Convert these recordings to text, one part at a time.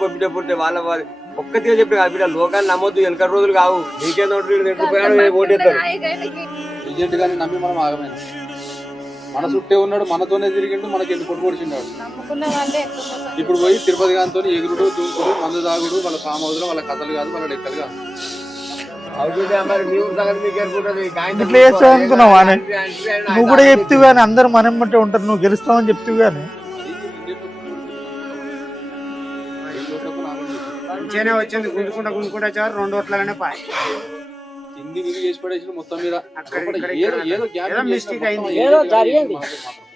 కొడుకో బిడ్డ పుట్టే వాళ్ళ వాళ్ళ ఒక్కతిగా చెప్పి కాదు బిడ్డ లోకాన్ని నమ్మొద్దు వెనక రోజులు కావు. నీకేదో ఓటేస్తారు ఏజెంట్ గాని నమ్మి మనం ఆగమైన మన చుట్టే ఉన్నాడు మనతోనే తిరిగిండు మనకి ఎందుకు కొట్టు పొడిచిండాడు? నమ్ముకున్న వాళ్ళే ఎక్కువ మోసం ఇప్పుడు పోయి తిరుపతి గాంతో ఎగురుడు దూకుడు మందు తాగుడు వాళ్ళ ఫామ్ హౌస్లో వాళ్ళ కథలు కాదు వాళ్ళ లెక్కలు కాదు? నువ్వు కూడా చెప్తావు కానీ అందరు మనం బట్టే ఉంటారు నువ్వు గెలుస్తావని చెప్తావు కానీ మంచిగానే వచ్చింది. గుంజుకుంటా గుంజుకుంటా వచ్చారు. రెండు ఓట్లనే పాయ్ కింది విధి చేసి పడేసి మొత్తం మీద ఏదో మొత్తం అయింది. ఏదో ఏదో జరిగింది.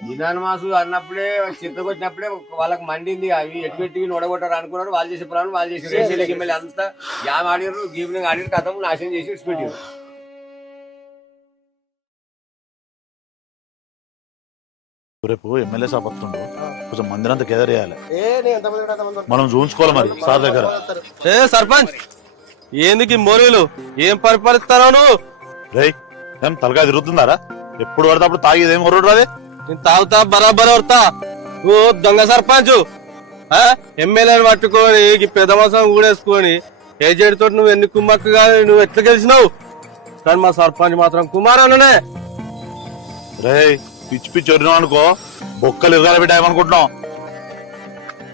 నిదాన మాసు అన్నప్పుడే చిత్తకు వచ్చినప్పుడే వాళ్ళకి మండింది. అవి ఎటు పెట్టి నొడగొట్టారు అనుకున్నారు. వాళ్ళు చేసే ప్రాణం వాళ్ళు చేసి అంతా. యామ్ ఆడినారు గీవినింగ్ ఆడినారు కథం నాశనం చేసి విడిచిపెట్టారు రేపు ఎమ్మెల్యే సాబ్ వస్తుండు. కొంచెం మందిరంతా గెదర్ చేయాలి. మనం చూసుకోవాలి మరి సార్ దగ్గర. ఏ సర్పంచ్ ఏందికి మోరీలు? ఏం పరిపాలిస్తారో నువ్వు? రేయ్ ఏం తలగా తిరుగుతుందారా? ఎప్పుడు పడితే అప్పుడు తాగేది ఏం కొరడు రాదే? నేను తాగుతా బరాబర్ వడతా నువ్వు దొంగ సర్పంచ్. ఎమ్మెల్యేని పట్టుకొని ఈ పెద్ద మోసం ఊడేసుకొని ఏజెంట్ తోటి నువ్వు ఎన్ని కుమ్మక్కు కానీ నువ్వు ఎట్లా గెలిచినావు? కానీ మా సర్పంచ్ మాత్రం కుమారన్ననే రేయ్ పిచ్చి పిచ్చి వరినావు అనుకో. బొక్కలు ఇరగాలి బిడ్డ ఏమనుకుంటున్నావు?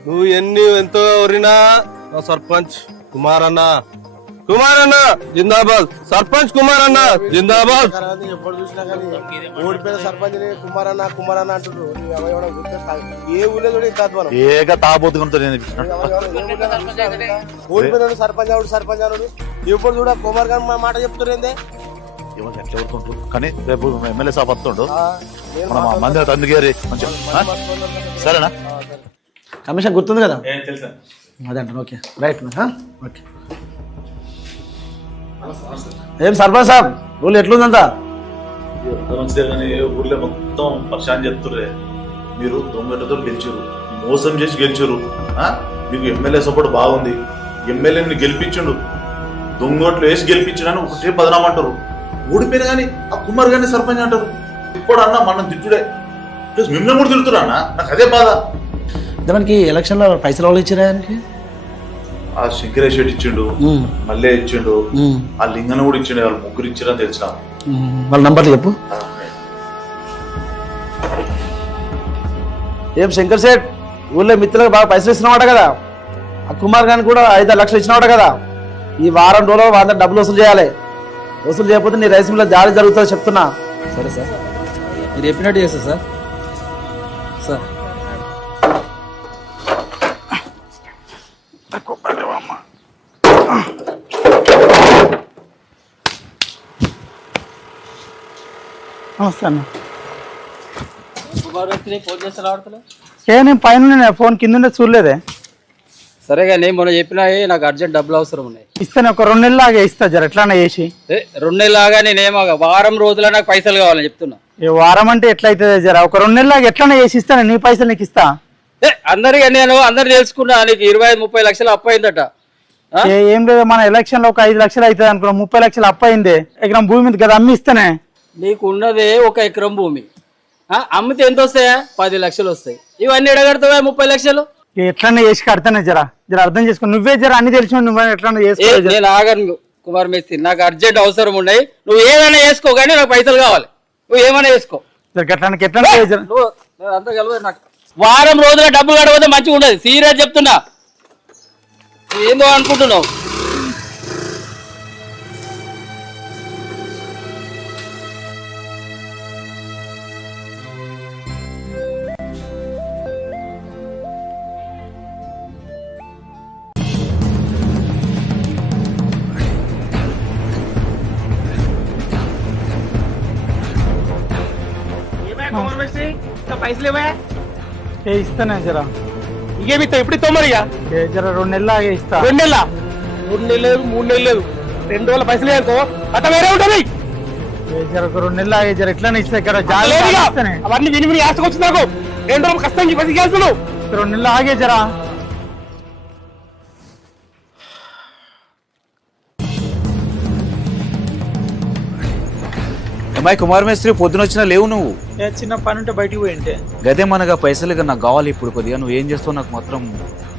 నువ్వు ఎన్ని ఎంతో వరినా మా సర్పంచ్ కుమారన్న. కుమారన్న జిందాబాద్. సర్పంచ్ కుమారన్న జిందాబాద్. ఎప్పుడు చూసినా కానీ ఓడిపోయిన సర్పంచ్ అంటున్నారు. ఏ ఊళ్ళో చూడ ఇంత అధ్వానం ఏక తాపోతుకుంటా నేను ఓడిపోయినాడు సర్పంచ్ సర్పంచ్ అవుడు ఎప్పుడు చూడ కుమార్ గారు మా మాట చెప్తురేందే ఏమో ఎట్లా ఊరుకుంటారు? కానీ రేపు ఎమ్మెల్యే సాబ్ వస్తుండు. మనం ఆ మందిరం అందుకే మంచిగా. ఆ? సరేనా? కమిషన్ గుర్తుంది కదా? తెలుసా అదే అంటాను ఓకే. Right okay. ఏం సర్పంచ్ సాబ్? ఊళ్ళో ఎట్లుందంతా? మంచిదే కానీ ఊర్లో మొత్తం పరిశాన్ చెప్తుర్రే. మీరు దొంగటతో గెలిచారు మోసం చేసి గెలిచారు ఆ? మీకు ఎమ్మెల్యే సపోర్ట్ బాగుంది. ఎమ్మెల్యేని గెలిపించిండు. దొంగోట్లు వేసి గెలిపించడని ఒకటే బదనాం అంటారు ఓడిపోయిన కానీ ఆ కుమార్ గారిని సర్పంచ్ అంటారు. ఇప్పుడు అన్న మనం తిట్టుడే ప్లస్ మిమ్మల్ని కూడా తిడుతురా అన్న. నాకు అదే బాధ. మనకి ఎలక్షన్లో పైసలు వాళ్ళు ఇచ్చారా ఆయనకి? ఆ శంకరేష్ రెడ్డి ఇచ్చిండు మళ్ళీ ఇచ్చిండు ఆ లింగన కూడా ఇచ్చిండు వాళ్ళు ముగ్గురు ఇచ్చారని తెలిసిన వాళ్ళ నంబర్లు చెప్పు. ఏం శంకర్ సేట్? ఊళ్ళో మిత్రులకు బాగా పైసలు ఇస్తున్నావాట కదా? ఆ కుమార్ గారికి కూడా ఐదు లక్షలు ఇచ్చినవాట కదా? ఈ వారం రోజులు వాళ్ళ డబ్బులు వసూలు చేయాలి. వసూలు చేయకపోతే నీ రైస్ మిల్లో జారీ జరుగుతుందో చెప్తున్నా. సరే సార్. మీరు చెప్పినట్టు చేస్తా సార్. సార్. నమస్తే అన్న. ఫోన్ చేస్తా ఆడతలే ఏ నేను పైన ఫోన్ కింద ఉండే చూడలేదే. సరే కానీ మొన్న చెప్పినా ఏ, నాకు అర్జెంట్ డబ్బులు అవసరం ఉన్నాయి. ఇస్తాను ఒక రెండు నెలలు లాగా ఇస్తా జర ఎట్లా చేసి. ఏ, రెండు నెలలాగా నేనేమో వారం రోజుల నాకు పైసలు కావాలని చెప్తున్నా. ఈ వారం అంటే ఎట్లా అవుతుంది జర ఒక రెండు నెలలు లాగా ఎట్లా చేసి ఇస్తాను నీ పైసలు నీకు ఇస్తా. ఏ అందరికీ నేను అందరు తెలుసుకున్నా నీకు ఇరవై ముప్పై లక్షలు అప్పు అయిందట. ఆ? ఏ- ఏం లేదు మన ఎలక్షన్లో ఒక ఐదు లక్షలు అవుతుంది అనుకున్నా ముప్పై లక్షలు అప్పు అయింది ఎకరం భూమి మీద కదా అమ్మి ఇస్తానే. నీకు ఉన్నదే ఒక ఎకరం భూమి. అమ్మితే ఎంత వస్తాయా? పది లక్షలు వస్తాయి. ఇవన్నీ ఎడగడతావా ముప్పై లక్షలు? ఎట్లన్నా చేసి కడతానే జర. జర అర్థం చేసుకో. నువ్వే జర అన్ని తెలిసి నువ్వు ఎట్లన్నా ఏ, చేసుకో జర. నేను ఆగను కుమార్ మేస్త్రి. నాకు అర్జెంట్ అవసరం ఉన్నాయి. నువ్వు ఏదైనా వేసుకో కానీ నాకు పైసలు కావాలి. నువ్వు ఏమైనా వేసుకో జర గట్లన్నా ఎట్లన్నా చేయి జర. నువ్వు నేను అంతా కలవదు నాకు. వారం రోజుల డబ్బులు గడవతే మంచిగా ఉండదు. సీరియస్ చెప్తున్నా. నువ్వు ఏందో అనుకుంటున్నావు. ఏ ఇస్తానే జర ఇంకేమి ఇప్పుడు ఇస్తావు? మరి ఇక? ఏ జర రెండు నెలలు లాగా ఇస్తా. రెండు నెలల? మూడు నెలలు లేదు మూడు నెలలు. లేదు రెండు రోజుల పైసలు అనుకో అట్ట వేరే ఉంటుంది. ఏ జర ఒక రెండు నెలలు లాగా జర ఎట్లన్నా ఇస్తా ఇక్కడ అవన్నీ విని విని ఆశకొచ్చు నాకు. రెండు రోజులు కష్టం పైసలు చేస్తున్నావు రెండు నెలలు ఆగే జరా. అమ్మాయి కుమార్ మేస్త్రి పొద్దున వచ్చినా లేవు నువ్వు. ఏ చిన్న పని ఉంటే బయటికి పోయింటే గదే మనగా పైసలు ఇక నాకు కావాలి ఇప్పుడు కొద్దిగా. నువ్వు ఏం చేస్తావు నాకు మాత్రం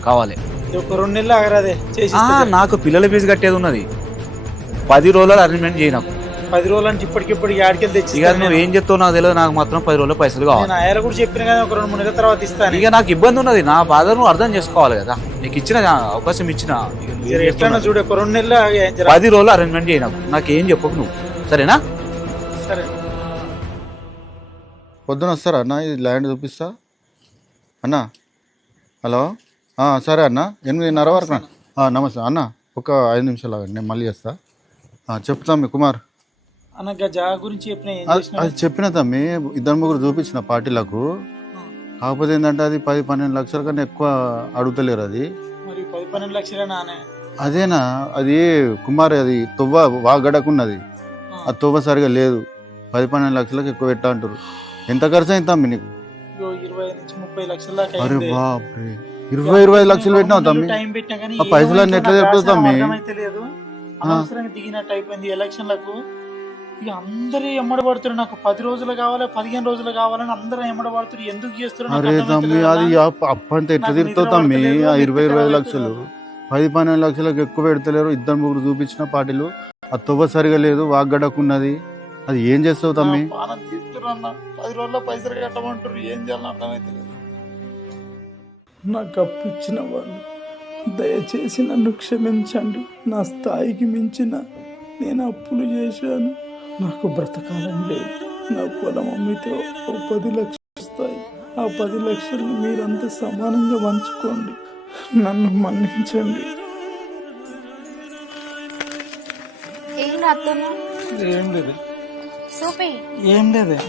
కావాలి. ఇది ఒక రెండు నెలలు ఆగరాదే చేసి ఆ, నాకు పిల్లల ఫీజు కట్టేది ఉన్నది. పది రోజులు అరేంజ్మెంట్ చేయను పది రోజులు అంటే ఇప్పటికిప్పటికి ఆడికెళ్ళి తెచ్చి ఇక నువ్వు ఏం చెప్తావు నాకు తెలియదు. నాకు మాత్రం పది రోజులు పైసలు కావాలి. నేను ఆయన కూడా చెప్పిన కదా ఒక రెండు మూడు నెలల తర్వాత ఇస్తాను. ఇక నాకు ఇబ్బంది ఉన్నది. నా బాధ నువ్వు అర్థం చేసుకోవాలి కదా. నీకు ఇచ్చిన అవకాశం ఇచ్చిన. ఇక నువ్వు ఏం ఎట్లన్నా చేస్తున్నావు? చూడు ఒక రెండు నెలలు ఆగి ఆయన జర- పది రోజులు అరేంజ్మెంట్ చేయను నాకు ఏం చెప్పకు నువ్వు. సరేనా? సరే పొద్దున వస్తారా అన్న? ఇది ల్యాండ్ చూపిస్తా. అన్న? హలో? సరే అన్న. ఎనిమిదిన్నర వరకు నమస్తే. అన్న ఒక ఐదు నిమిషాలు ఆగండి. నేను మళ్ళీ చేస్తా చెప్తాం మీ కుమార్. అన్న జాగా గురించి చెప్పిన ఏం అది చెప్పిన తమ్మి ఇద్దరు ముగ్గురు చూపించిన పార్టీలకు. కాకపోతే ఏంటంటే అది పది పన్నెండు లక్షల కన్నా ఎక్కువ అడుగుతలేరు అది. మరి పది పన్నెండు అదేనా? అది కుమార్ అది తువ్వ వాగడకున్నది. ఆ తువ్వ సరిగా లేదు. పది పన్నెండు లక్షలకు ఎక్కువ పెట్టా అంటారు ఎంత ఖర్చు అయింది తమ్మి నీకు? అరే. బాప్రే. ఇరవై ఇరవై లక్షలు పెట్టినావు తమ్మి. ఆ పైసలు అన్నీ ఎట్లా చెప్తావు తమ్మి? దిగినట్టు అయిపోయింది ఎలక్షన్లకు. ఇక అందరూ ఎమ్మడి పడుతున్నారు నాకు పది రోజులు కావాలి పదిహేను రోజులు కావాలని అందరూ ఎమ్మడి పడుతున్నారు ఎందుకు చేస్తున్నారు అరే తమ్మి అది అప్పంతా ఎట్లా తిరుగుతావు తమ్మి? ఆ ఇరవై ఇరవై లక్షలు. పది పన్నెండు లక్షలకు ఎక్కువ పెడతలేరు. ఇద్దరు ముగ్గురు చూపించిన పార్టీలు. ఆ తువ్వ సరిగా లేదు వాగ్గడకున్నది. అది ఏం చేస్తావు తమ్మి? పానం తీస్తున్నారు అన్న పది రోజుల్లో పైసలు కట్టమంటారు ఏం చేయాలని అర్థమైతే లేదు. నాకు అప్పు ఇచ్చిన వాళ్ళు దయచేసి నన్ను క్షమించండి. నా స్థాయికి మించిన నేను అప్పులు చేశాను. నాకు బ్రతకాలని లేదు. నా పొలం అమ్మితే ఓ పది లక్షలు వస్తాయి. ఆ పది లక్షలు మీరంతా సమానంగా పంచుకోండి. నన్ను మన్నించండి. ఏం లేదు. చూపి ఏం లేదే.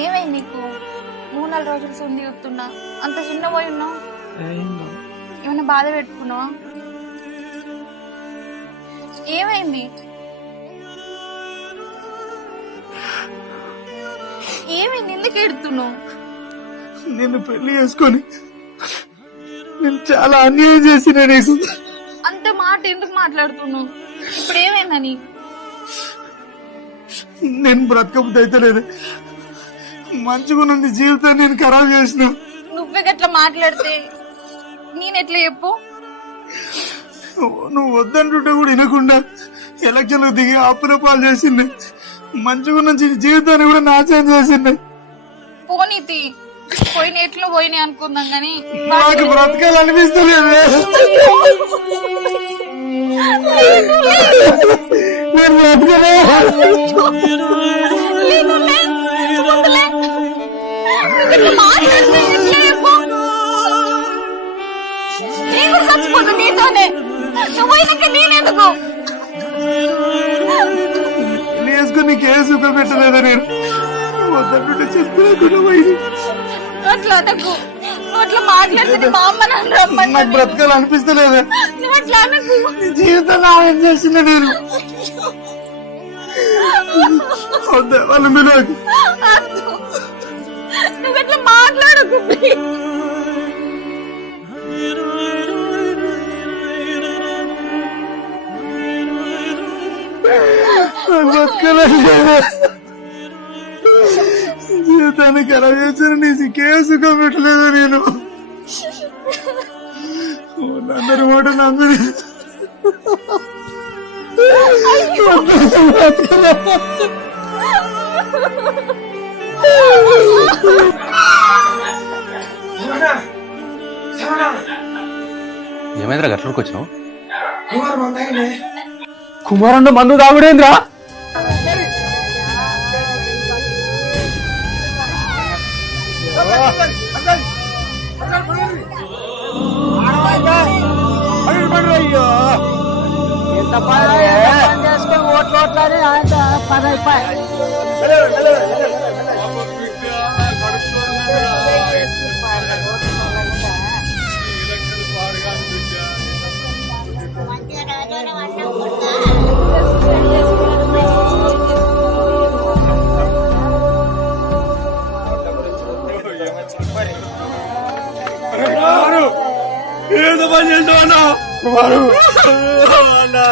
ఏమైంది నీకు? మూడు నాలుగు రోజులు సుండి చెప్తున్నా. అంత చిన్న పోయి ఉన్నావు. ఏమైనా బాధ పెట్టుకున్నావా? ఏమైంది? ఏమైంది? ఎందుకు ఎడుతున్నావు నిన్ను పెళ్ళి చేసుకొని నేను చాలా అన్యాయం చేసిన నీకు. అంత మాట ఎందుకు మాట్లాడుతున్నావు? ఇప్పుడు ఏమైందని? నేను బ్రతకబుద్ధి అయితే లేదు. మంచిగా ఉన్న జీవితాన్ని నేను ఖరాబ్ చేసిన. నువ్వే గట్లా మాట్లాడితే నేను ఎట్లా చెప్పు? నువ్వు వద్దంటుంటే కూడా వినకుండా ఎలక్షన్లకు దిగి అప్పుల పాలు చేసింది. మంచిగా జీ- జీవితాన్ని కూడా నాశనం చేసింది. పోనీతి పోయిన ఎట్లా పోయినాయి అనుకుందాం కానీ నాకు బ్రతకాలనిపిస్తలేదు. నేను బ్రతకలే నీతోనే నువ్వు పోయినాక నేనెందుకు చేసుకుని నీకే సుఖం పెట్టలేదా నేను వద్దంటుంటే చెప్పలేకుండా పోయింది అట్లా నువ్వు అట్లా మాట్లాడితే మా అమ్మ నన్ను రమ్మన్నది. నాకు బ్రతకాలనిపిస్తలేదు. నువ్వు అట్లా అనకు. నీ జీవితం నాశనం చేసిన నేను వాళ్ళు అద్దు. నువ్వు అట్లా మాట్లాడకు please. నాకు బతకాలలేదు జీవితాన్ని ఖరాబ్ చేసిన నీకే సుఖం పెట్టలేదు నేను అందరి మాట నమ్మి ఏమైందిరా గట్లకి వచ్చినావు? కుమారుడు మందు తాగుడేంద్రా? ఏదో పని చేసావన్నా కుమారు అన్నా.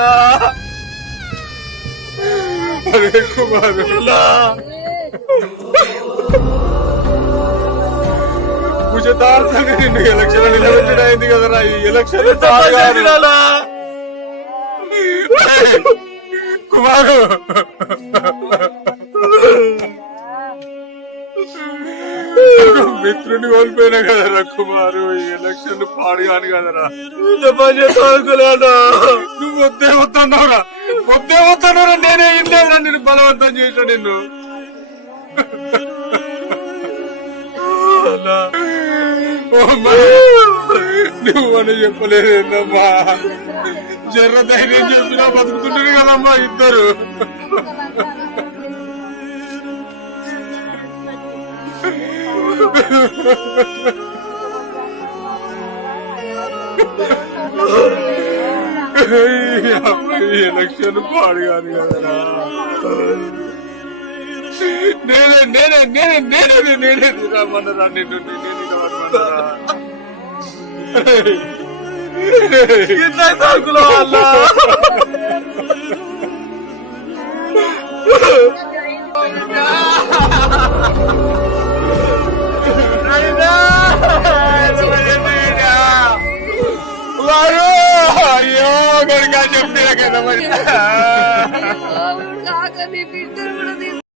కుమారు నిన్ను ఎలక్షన్ నిలబెట్టడం అయింది కదరా. ఈ ఎలక్షన్ కుమారు. మిత్రుని కోల్పోయినా కదరా కుమారు. ఈ ఎలక్షన్ పాడుగాను కదరా. నువ్వు వద్దే వద్దన్నావురా. వద్దే వద్దన్నారా నేనే ఇల్లేరా నేను బలవంతం చేసా నిన్ను. ఓ నువ్వు అని చెప్పలేదమ్మా జర్ర ధైర్యం చెప్పినా బతుకుతుంటారు కదమ్మా ఇద్దరు. Oh ఎలక్షన్ పాడుగాను కదరా నేనే నేనే నేనే నేనే నేనే రమ్మన్నారా నిన్ను నేనే నిలబడమన్నారా ఇట్లా తాకులో అల్లా പറയുന്നത് ആകെ നീ തിരുവനന്തപുരം